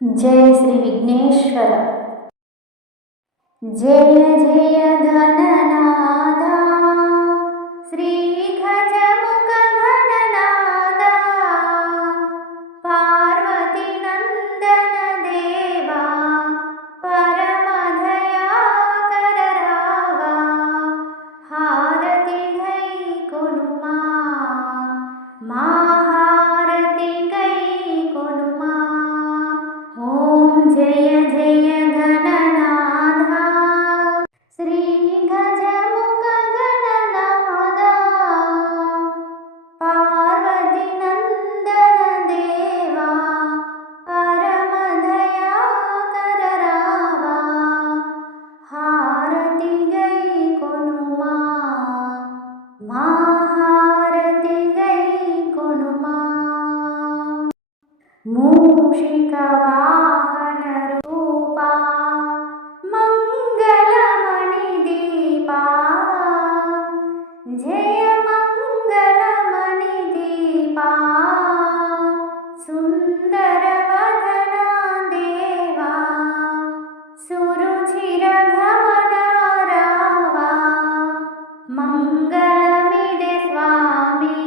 जय श्री विघ्नेश्वर। जय जय गणनादा श्री गजमुख गणनादा पार्वती नंदन देवा परमदयाकर रावा हारति गैकोनुमा महारति गैकोनुमा। ओम जय जय गणनादा श्री गजमुख गणनादा पार्वती नंदन देवा परमदयाकर रावा हारति गैकोनुमा महारति गैकोनुमा। मूषिकवाहन रूपा मंगलमणि दीपा जय मंगलमणि दीपा सुंदर वदना देवा सुरुचिर गमना रावा मंगलमिदे स्वामी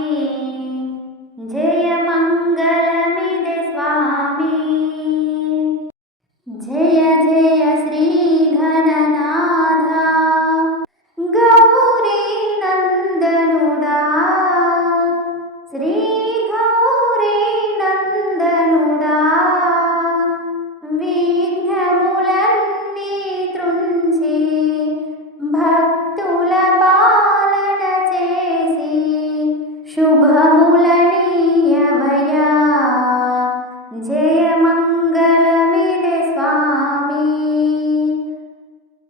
जय मंगलमिदे स्वामी। जय जय श्री गणनादा गौरी नंदनुडा श्री गौरी नंदनुडा विघ्नमुलन्नी త్రుంచి భక్తుల పాలన చేసి శుభములనీయవయా జయ మంగళమిదే స్వామి।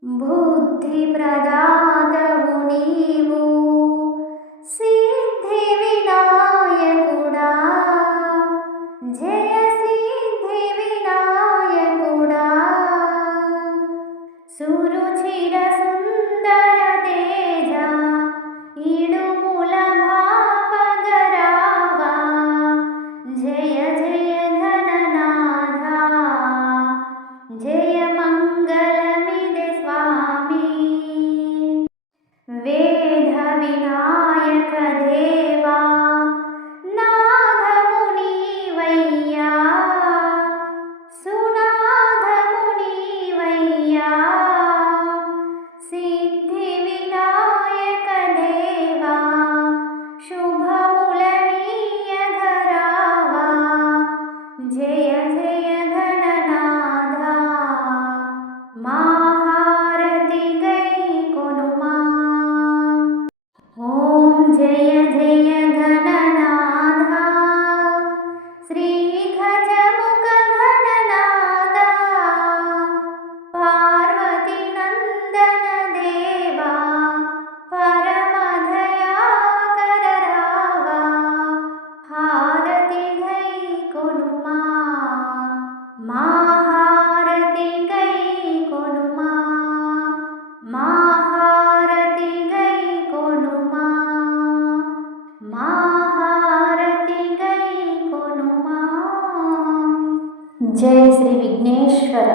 బుద్ధి ప్రదాతవు నీవు సిద్ధి వినాయకుడా జయ సిద్ధి వినాయకుడా సురుచిర సుందర తేజ ఇడుముల భాపగరావా జయ జయ గణనాథా జయ మంగళమిదే స్వామి। వేద వినాయక దేవా నాదము నీవయ్యా సునాదము నీవయ్యా సిద్ధి వినాయక దేవా శుభములనీయగరావా జయ జయ గణనాథా महारति गैकोनुमा। ओम जय जय गणनादा श्री गजमुख गणनादा पार्वती नंदन देवा परमदयाकर रावा हारति गैकोनुमा महारति गैकोनुमा महारति गैकोनुमा महारति गैकोनुमा। जय श्री विघ्नेश्वर।